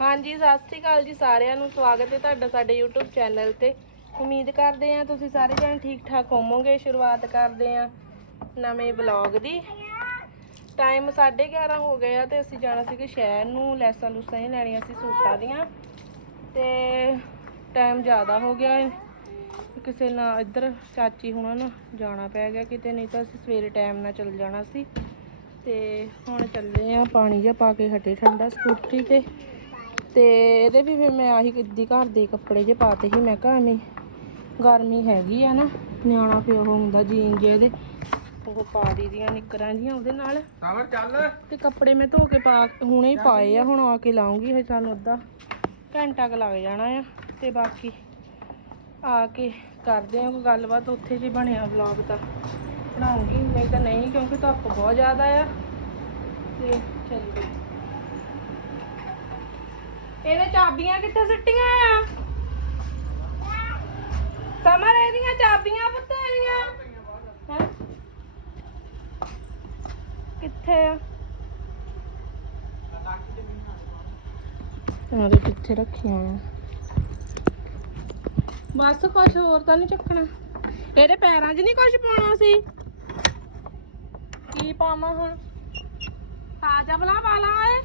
ਹਾਂਜੀ, ਸਤਿ ਸ੍ਰੀ ਅਕਾਲ ਜੀ ਸਾਰਿਆਂ ਨੂੰ। ਸਵਾਗਤ ਹੈ ਤੁਹਾਡਾ ਸਾਡੇ YouTube ਚੈਨਲ ਤੇ। ਉਮੀਦ ਕਰਦੇ ਹਾਂ ਤੁਸੀਂ ਸਾਰੇ ਜਣ ਠੀਕ ਠਾਕ ਹੋਵੋਗੇ। ਸ਼ੁਰੂਆਤ ਕਰਦੇ ਹਾਂ ਨਵੇਂ ਬਲੌਗ ਦੀ। ਟਾਈਮ 11:30 ਹੋ ਗਏ ਆ ਤੇ ਅਸੀਂ ਜਾਣਾ ਸੀ ਕਿ ਸ਼ਹਿਰ ਨੂੰ। ਲੈਸਾਂ ਲੂਸਾਂ ਹੀ ਲੈਣੀਆਂ ਸੀ ਸੂਟਾਂ ਦੀਆਂ। ਤੇ ਟਾਈਮ ਜ਼ਿਆਦਾ ਹੋ ਗਿਆ ਕਿਸੇ ਨਾਲ ਇੱਧਰ ਚਾਚੀ ਹੁਣਾਂ ਨਾਲ ਜਾਣਾ ਪੈ ਗਿਆ ਕਿਤੇ, ਨਹੀਂ ਤਾਂ ਅਸੀਂ ਸਵੇਰੇ ਟਾਈਮ ਨਾਲ ਚੱਲ ਜਾਣਾ ਸੀ। ਤੇ ਹੁਣ ਚੱਲੇ ਆ ਪਾਣੀ ਜਿਹਾ ਪਾ ਕੇ ਹਟੇ ਠੰਡਾ ਸਕੂਟਰੀ ਤੇ। ਤੇ ਇਹਦੇ ਵੀ ਫਿਰ ਮੈਂ ਆਹੀ ਕਿੱਦੀ ਘਰ ਦੇ ਕੱਪੜੇ ਜੇ ਪਾਤੇ ਸੀ ਮੈਂ ਕਿਹਾ ਐਵੇਂ ਗਰਮੀ ਹੈਗੀ ਆ ਨਾ ਨਿਆਣਾ ਪਿਓ ਹੁੰਦਾ ਜੀਨ ਜੇ ਇਹਦੇ। ਉਹ ਪਾ ਦੀਆਂ ਨਿੱਕਰਾਂ ਜੀਆਂ ਉਹਦੇ ਨਾਲ। ਸਾਵਰ ਚੱਲ। ਤੇ ਕੱਪੜੇ ਮੈਂ ਧੋ ਕੇ ਪਾ ਹੁਣੇ ਹੀ ਪਾਏ ਆ ਹੁਣ ਆ ਕੇ ਲਾਉਂਗੀ ਹਜੇ ਸਾਨੂੰ ਅੱਧਾ ਘੰਟਾ ਕੁ ਲੱਗ ਜਾਣਾ ਆ। ਤੇ ਬਾਕੀ ਆ ਕੇ ਕਰਦੇ ਆ ਕੋਈ ਗੱਲਬਾਤ ਉੱਥੇ ਜੇ ਬਣਿਆ ਵਲੌਗ ਤਾਂ ਬਣਾਉਂਗੀ ਨਹੀਂ ਤਾਂ ਨਹੀਂ ਕਿਉਂਕਿ ਧੁੱਪ ਬਹੁਤ ਜ਼ਿਆਦਾ ਆ। ਤੇ ਚੱਲੀਏ। ਇਹਦੇ ਚਾਬੀਆਂ ਕਿੱਥੇ ਸਿੱਟੀਆਂ ਆ? ਸਮਰ ਇਹਦੀਆਂ ਚਾਬੀਆਂ ਪੁੱਤ ਇਹਦੀਆਂ। ਕਿੱਥੇ ਆ? ਉਹਦੇ ਕਿੱਥੇ ਰੱਖੀਆਂ ਆ? ਬਸ ਕੁਝ ਹੋਰ ਤਾਂ ਨਹੀਂ ਚੱਕਣਾ। ਇਹਦੇ ਪੈਰਾਂ 'ਚ ਨਹੀਂ ਕੁਝ ਪਾਉਣਾ ਸੀ। ਕੀ ਪਾਵਾਂ ਹੁਣ? ਤਾਜ਼ਾ ਬਲਾ ਪਾ ਲਾਂ ਏ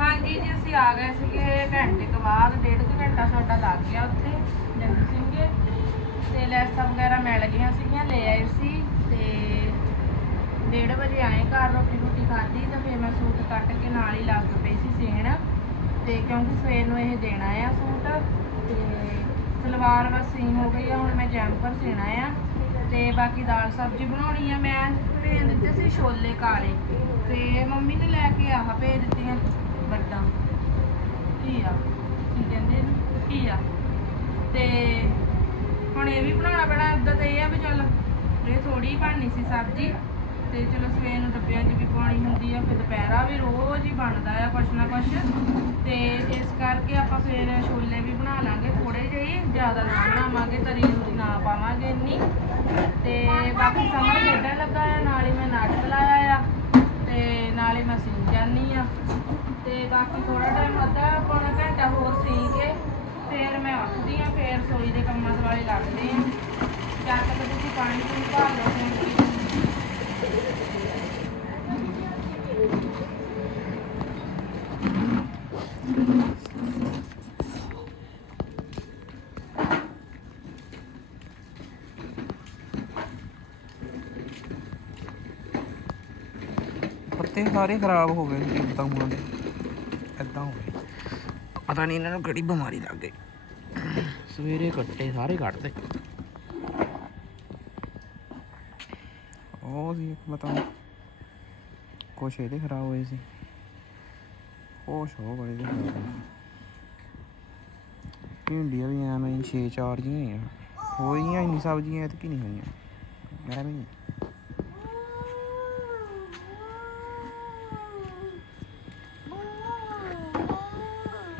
ਹਾਂਜੀ ਜੀ ਅਸੀਂ ਆ ਗਏ ਸੀਗੇ ਘੰਟੇ ਤੋਂ ਬਾਅਦ, ਡੇਢ ਕੁ ਘੰਟਾ ਸਾਡਾ ਲੱਗ ਗਿਆ ਉੱਥੇ, ਜੰਗੀ ਸਿੰਘ ਤੇ ਲੈਸਾਂ ਵਗੈਰਾ ਮਿਲ ਗਈਆਂ ਸੀਗੀਆਂ, ਲੈ ਆਏ ਸੀ ਤੇ ਡੇਢ ਵਜੇ ਆਏ ਘਰ ਰੋਟੀ ਰੋਟੀ ਖਾਧੀ ਤਾਂ ਫਿਰ ਮੈਂ ਸੂਟ ਕੱਟ ਕੇ ਨਾਲ ਹੀ ਲੱਗ ਪਈ ਸੀ ਸੇਣ। ਤੇ ਕਿਉਂਕਿ ਸਵੇਰ ਨੂੰ ਇਹ ਦੇਣਾ ਆ ਸੂਟ, ਤੇ ਸਲਵਾਰ ਬਸ ਸੀਨ ਹੋ ਗਈ ਆ, ਹੁਣ ਮੈਂ ਜੈਂਪਰ ਸੀਣਾ ਆ ਤੇ ਬਾਕੀ ਦਾਲ ਸਬਜ਼ੀ ਬਣਾਉਣੀ ਆ, ਮੈਂ ਭੇਜ ਦਿੱਤੇ ਸੀ ਛੋਲੇ ਕਾਲੇ। ਤੇ ਮੰਮੀ ਨੇ ਲੈ ਕੇ ਆਹ ਭੇਜ ਦਿੱਤੀਆਂ ਵੱਡਾ। ਘੀਆ ਆ? ਕੀ ਕਹਿੰਦੇ ਇਹਨੂੰ? ਕੀ ਤੇ ਹੁਣ ਇਹ ਵੀ ਬਣਾਉਣਾ ਪੈਣਾ ਉਦਾਂ ਤਾਂ ਇਹ ਆ ਵੀ ਚੱਲ ਇਹ ਥੋੜੀ ਬਣਨੀ ਸੀ ਸਬਜ਼ੀ। ਤੇ ਚਲੋ ਸਵੇਰ ਨੂੰ ਡੱਬਿਆਂ 'ਚ ਵੀ ਪਾਉਣੀ ਹੁੰਦੀ ਆ ਫਿਰ ਦੁਪਹਿਰਾ ਵੀ ਰੋਜ਼ ਹੀ ਬਣਦਾ ਆ ਕੁਛ ਨਾ ਕੁਛ। ਤੇ ਇਸ ਕਰਕੇ ਆਪਾਂ ਫਿਰ ਛੋਲੇ ਵੀ ਬਣਾ ਲਾਂਗੇ ਥੋੜੇ ਜਿਹੇ ਹੀ, ਜ਼ਿਆਦਾ ਨਾ ਬਣਾਵਾਂਗੇ ਤਰੀ ਦੂਰੀ ਨਾ ਪਾਵਾਂਗੇ ਇੰਨੀ। ਤੇ ਬਾਕੀ ਸਮਰ ਖੇਡਣ ਲੱਗਾ ਆ ਨਾਲ ਹੀ ਮੈਂ ਨਾਟਕ ਲਾਇਆ ਆ। ਨਾਲ ਹੀ ਮੈਂ ਸੀ ਜਾਨੀ ਆ ਤੇ ਬਾਕੀ ਥੋੜਾ ਟਾਈਮ ਅੱਧਾ ਪੌਣਾ ਘੰਟਾ ਹੋਰ ਸੀ ਕੇ ਫਿਰ ਮੈਂ ਉੱਠਦੀ ਆ ਫਿਰ ਸੋਈ ਦੇ ਕੰਮਾਂ ਦੇ ਵਾਲੇ ਲੱਗਦੇ ਆ ਜਦ ਤੱਕ ਤੁਸੀਂ ਪਾਣੀ ਪੂਣੀ ਭਰ ਲਓ ਟੈਂਕੀ 'ਚ। ਪੱਤੇ ਸਾਰੇ ਖਰਾਬ ਹੋ ਗਏ ਇਦਾਂ ਹੁਣ ਇਦਾਂ ਹੋ ਗਏ। ਪਤਾ ਨਹੀਂ ਇਹਨਾਂ ਨੂੰ ਕਿਹੜੀ ਬਿਮਾਰੀ ਲੱਗ ਗਈ। ਸਵੇਰੇ ਕੱਟੇ ਸਾਰੇ ਕੱਟਦੇ ਉਹ ਸੀ ਇੱਕ ਬਤਾ ਕੁਛ ਇਹਦੇ ਖਰਾਬ ਹੋਏ ਸੀ। ਕੁਛ ਹੋ ਗਏ ਇਹਦੇ ਭਿੰਡੀਆਂ ਵੀ ਐਵੇਂ ਹੀ 6 4 ਜੀਆਂ ਹੀ ਆ ਹੋਈਆਂ। ਇੰਨੀ ਸਬਜ਼ੀਆਂ ਐਤਕੀ ਨਹੀਂ ਹੋਈਆਂ। ਐਵੇਂ ਹੀ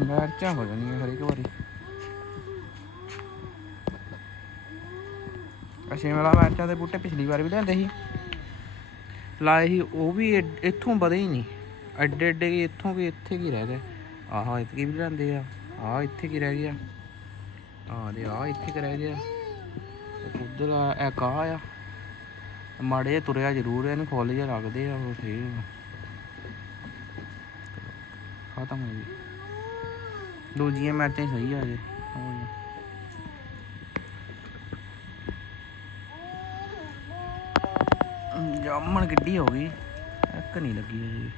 ਮਿਰਚਾਂ ਹੋ ਜਾਂਦੀਆਂ ਹਰ ਵਾਰੀ। ਸ਼ਿਮਲਾ ਮਿਰਚਾਂ ਦੇ ਬੂਟੇ ਪਿਛਲੀ ਵਾਰ ਵੀ ਲਿਆਂਦੇ ਸੀ। ਲਾਏ ਸੀ, ਉਹ ਵੀ ਇੱਥੋਂ ਵਧੇ ਹੀ ਨਹੀਂ। ਐਡੇ ਐਡੇ ਕਿ ਇੱਥੋਂ ਵੀ ਇੱਥੇ ਕੀ ਰਹਿ ਗਏ। ਆਹ ਇੱਥੇ ਵੀ ਲਿਆਂਦੇ ਆ, ਆਹ ਇੱਥੇ ਕੀ ਰਹਿ ਗਿਆ। ਆਹ ਦੇ ਆਹ ਇੱਥੇ ਕੀ ਰਹਿ ਗਿਆ। ਉਧਰ ਇਹ ਕਾ ਆ। ਮਾੜੇ ਜਿਹਾ ਤੁਰਿਆ ਜ਼ਰੂਰ ਇਹਨੂੰ ਖੋਲ ਜਿਹਾ ਲੱਗਦੇ ਆ, ਉਹ ਫੇਰ। ਖਤਮ ਹੋ ਗਈ। ਦੂਜੀਆਂ ਹੀ ਸਹੀ ਆ ਜੇ ਹੋ ਜੀ ਜਾਮਣ ਕਿੱਡੀ ਹੋ ਗਈ। ਇੱਕ ਨਹੀਂ ਲੱਗੀ ਜੀ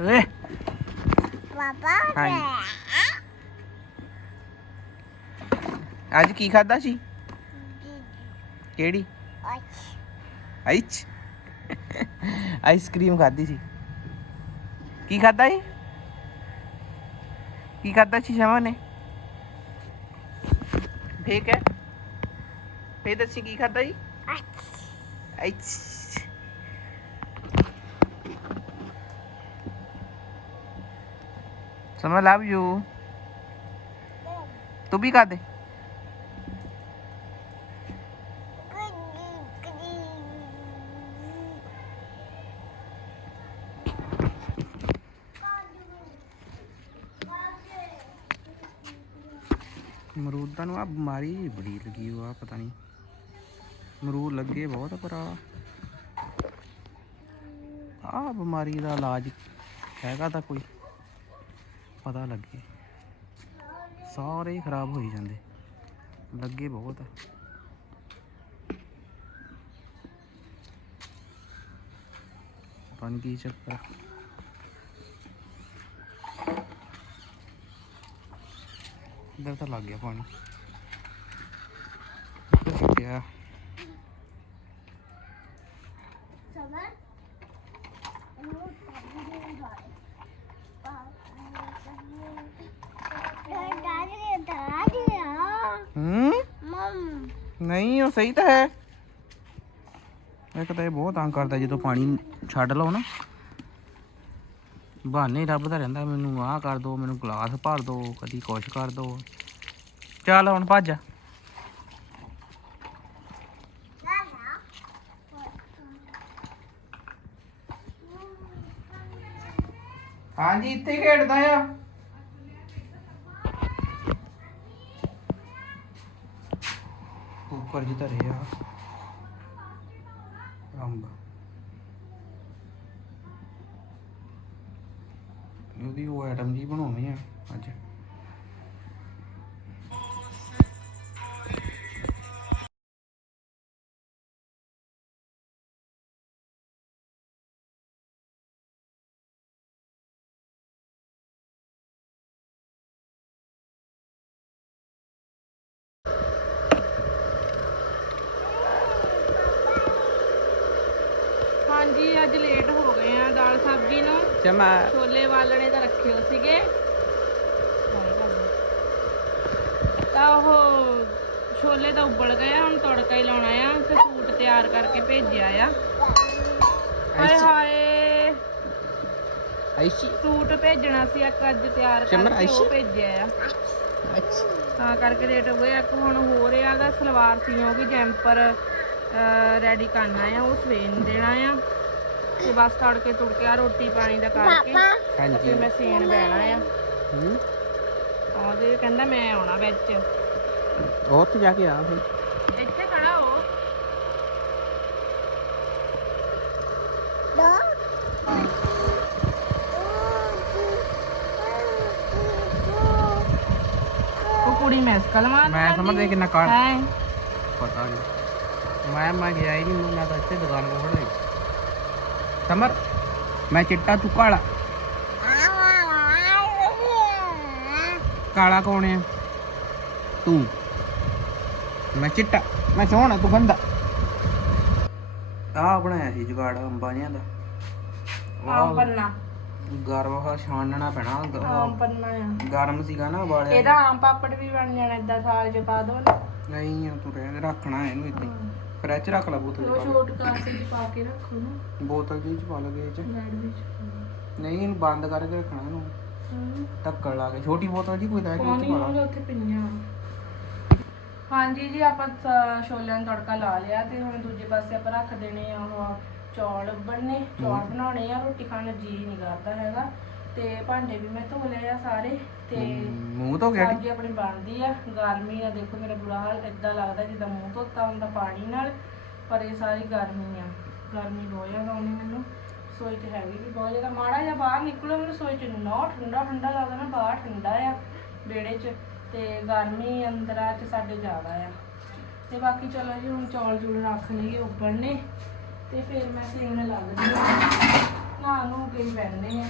ਓਏ। ਪਾਪਾ। ਅੱਜ ਕੀ ਖਾਦਾ ਸੀ? ਕਿਹੜੀ? ਆਈਚ ਆਈਸਕ੍ਰੀਮ ਖਾਦੀ ਸੀ। ਕੀ ਖਾਦਾ ਸੀ ਕੀ ਖਾਦਾ ਸੀ ਸ਼ਮਾ ਨੇ ਠੀਕ ਹੈ ਫੇਰ ਦੱਸੀ ਕੀ ਖਾਦਾ ਸੀ ਆਈਚ ਸਮਾ ਲਵ ਯੂ ਤੂੰ ਮਰੂਦਾਂ ਨੂੰ ਆ ਬਿਮਾਰੀ ਬੜੀ ਲੱਗੀ ਹੋਆ ਪਤਾ ਨਹੀਂ ਮਰੂਦ ਲੱਗੇ ਬਹੁਤ ਪਰ ਆ ਆਹ ਬਿਮਾਰੀ ਦਾ ਇਲਾਜ ਹੈਗਾ ਤਾਂ ਕੋਈ। ਪਤਾ ਲੱਗੇ। ਸਾਰੇ ਖਰਾਬ ਹੋਈ ਜਾਂਦੇ। ਲੱਗੇ ਬਹੁਤ। ਆ ਪਤਾ ਨਹੀਂ ਕੀ ਚੱਕਰ ਆ। ਇੱਧਰ ਤਾਂ ਲੱਗ ਗਿਆ ਪਾਣੀ ਇੱਧਰ ਸੁੱਕਿਆ ਸਬਰ ਇਹਨੂੰ ਪਾਣੀ ਦੇ ਨਾਲ ਦਾਦੀ ਦਾਦੀ ਆ ਹੂੰ ਮਮ ਨਹੀਂ ਉਹ ਸਹੀ ਤਾਂ ਹੈ ਇੱਕ ਤਾਂ ਇਹ ਬਹੁਤ ਤੰਗ ਕਰਦਾ ਜਦੋਂ ਪਾਣੀ ਛੱਡ ਲਓ ਨਾ ਬਹਾਨੇ ਹੀ ਦਾ ਰਹਿੰਦਾ, ਮੈਨੂੰ ਆਹ ਕਰ ਦੋ, ਮੈਨੂੰ ਗਲਾਸ ਭਰ ਦੋ, ਕਦੀ ਕੁਛ ਕਰ ਦੋ। ਚੱਲ ਹੁਣ ਭੱਜ ਹਾਂਜੀ, ਇੱਥੇ ਖੇਡਦਾ ਆ। ਉੱਪਰ ਜੀ ਆ। ਅੰਬ ਉਹਦੀ ਉਹ ਆਈਟਮ ਜੀ ਬਣਾਉਣੀ ਆ ਅੱਜ। ਹਾਂਜੀ ਅੱਜ ਲੇਟ ਹੋ ਗਏ ਆ ਦਾਲ ਸਬਜ਼ੀ ਨੂੰ। ਛੋਲੇ ਵਾਲਣੇ ਤਾਂ ਰੱਖੇ ਹੋ ਸੀਗੇ। ਤਾਂ ਉਹ ਛੋਲੇ ਤਾਂ ਉਬਲ ਗਏ ਆ, ਹੁਣ ਤੜਕਾ ਹੀ ਲਾਉਣਾ ਆ ਤੇ ਸੂਟ ਤਿਆਰ ਕਰਕੇ ਭੇਜਿਆ ਆ। ਹਾਏ ਹਾਏ ਆਈਸ਼ੀ ਸੂਟ ਭੇਜਣਾ ਸੀ ਇੱਕ ਅੱਜ ਤਿਆਰ ਕਰਕੇ ਉਹ? ਭੇਜਿਆ ਆ। ਅੱਛਾ ਤਾਂ ਕਰਕੇ ਲੇਟ ਹੋ ਗਏ ਇੱਕ ਹੁਣ ਹੋ ਰਿਹਾ ਦਾ ਸਲਵਾਰ ਸੀ ਉਹ ਵੀ ਜੈਂਪਰ। ਰੈਡੀ ਕਰਨਾ ਆ ਉਹ ਸਵੇਰ ਨੂੰ ਦੇਣਾ ਆ। ਤੇ ਬਸ ਤੜਕੇ ਤੁੜਕੇ ਆ ਰੋਟੀ ਪਾਣੀ ਦਾ ਕਰਕੇ ਹਾਂਜੀ ਫਿਰ ਮੈਂ ਸੀਨ ਬਹਿਣਾ ਆ। ਹੂੰ? ਉਹਦੇ ਕਹਿੰਦਾ ਮੈਂ ਆਉਣਾ ਵਿੱਚ। ਉਹ ਉੱਥੇ ਜਾ ਕੇ ਆ ਫਿਰ। ਇੱਥੇ ਖੜਾ ਹੋ। ਦੋ ਉਹ ਕੁੜੀ ਮੈਸਕਲ ਮਾਰ ਮੈਂ ਸਮਝਦੇ ਕਿੰਨਾ ਕਾਲ। ਹੈ? ਪਤਾ ਨਹੀਂ ਮੈਂ ਮੈਂ ਗਿਆ ਹੀ ਨਹੀਂ ਮੈਂ ਤਾਂ ਇੱਥੇ ਦੁਕਾਨ ਕੋਲ ਖੜਾ ਸੀ ਸਮਰ ਮੈਂ ਚਿੱਟਾ ਤੂੰ ਕਾਲਾ। ਕਾਲਾ ਕੌਣ ਹੈ ਤੂੰ। ਮੈਂ ਚਿੱਟਾ ਮੈਂ ਸੋਹਣਾ ਤੂੰ ਗੰਦਾ। ਆ ਬਣਾਇਆ ਸੀ ਜੁਗਾੜ ਅੰਬਾਂ ਜਿਹਾ ਦਾ। ਆਮ ਪੰਨਾ। ਗਰਮ ਹਾ ਛਾਣਨਾ ਪੈਣਾ ਆਮ ਪੰਨਾ ਆ। ਗਰਮ ਸੀਗਾ ਨਾ ਵਾਲਿਆ। ਇਹਦਾ ਆਮ ਪਾਪੜ ਵੀ ਬਣ ਜਾਣਾ ਏਦਾਂ ਥਾਲ ਚ ਪਾ ਦੋ ਨਹੀਂ ਆ ਤੂੰ ਰਹਿ ਰੱਖਣਾ ਇਹਨੂੰ ਇੱਥੇ। ਫਰਿੱਜ 'ਚ ਰੱਖ ਲੈ ਬੋਤਲ 'ਚ ਪਾ ਕੇ। ਛੋਟ ਕਾਸੇ ਚ ਪਾ ਕੇ ਰੱਖੋ ਨਾ ਬੋਤਲ ਜਿਹੀ 'ਚ ਪਾ 'ਚ। ਬੈਡ ਵਿੱਚ। ਨਹੀਂ ਇਹਨੂੰ ਬੰਦ ਕਰਕੇ ਰੱਖਣਾ ਇਹਨੂੰ। ਢੱਕਣ ਲਾ ਕੇ। ਛੋਟੀ ਬੋਤਲ ਜੀ ਕੋਈ ਲੈ ਕੇ ਉਹ 'ਚ ਪਾਣੀ ਪਾ ਲਾ। ਉਹਦੇ ਉੱਥੇ ਪਈਆਂ ਹਾਂਜੀ ਜੀ ਆਪਾਂ ਸ- ਛੋਲਿਆਂ ਨੂੰ ਤੜਕਾ ਲਾ ਲਿਆ ਤੇ ਹੁਣ ਦੂਜੇ ਪਾਸੇ ਆਪਾਂ ਰੱਖ ਦੇਣੇ ਆ ਉਹ ਚੌਲ ਬਣਨੇ। ਚੌਲ ਬਣਾਉਣੇ ਆ ਰੋਟੀ ਖਾਣ ਨੂੰ ਜੀ ਨਹੀਂ ਕਰਦਾ ਹੈਗਾ। ਤੇ ਭਾਂਡੇ ਵੀ ਮੈਂ ਧੋ ਲਏ ਆ ਸਾਰੇ। ਤੇ ਮੂੰਹ ਤੋਂ ਗਿਆ ਸਬਜ਼ੀ ਆਪਣੀ ਬਣਦੀ ਆ ਗਰਮੀ ਆ ਦੇਖੋ ਮੇਰਾ ਬੁਰਾ ਹਾਲ ਏਦਾਂ ਲੱਗਦਾ ਜਿੱਦਾਂ ਮੂੰਹ ਧੋਤਾ ਹੁੰਦਾ ਪਾਣੀ ਨਾਲ ਪਰ ਇਹ ਸਾਰੀ ਗਰਮੀ ਆ ਗਰਮੀ ਬਹੁਤ ਜ਼ਿਆਦਾ ਆਉਂਦੀ ਮੈਨੂੰ ਸੋਈ ਚ ਹੈਗੀ ਵੀ ਬਹੁਤ ਜ਼ਿਆਦਾ ਮਾੜਾ ਜਿਹਾ ਬਾਹਰ ਨਿਕਲੋ ਮੈਨੂੰ ਸੋਈ ਚ ਨਾ ਠੰਡਾ ਠੰਡਾ ਲੱਗਦਾ ਨਾ ਬਾਹਰ ਠੰਡਾ ਆ ਵਿਹੜੇ ਚ ਤੇ ਗਰਮੀ ਅੰਦਰਾਂ ਚ ਸਾਡੇ ਜ਼ਿਆਦਾ ਆ। ਤੇ ਬਾਕੀ ਚਲੋ ਜੀ ਹੁਣ ਚੌਲ ਚੂਲ ਰੱਖ ਲਈਏ ਉੱਪਰਨੇ ਤੇ ਫਿਰ ਮੈਂ ਸੀਨ ਲੱਗਦੀ ਆ ਨਾ ਨੂੰ ਕੇ ਬੈਠਨੇ ਆ।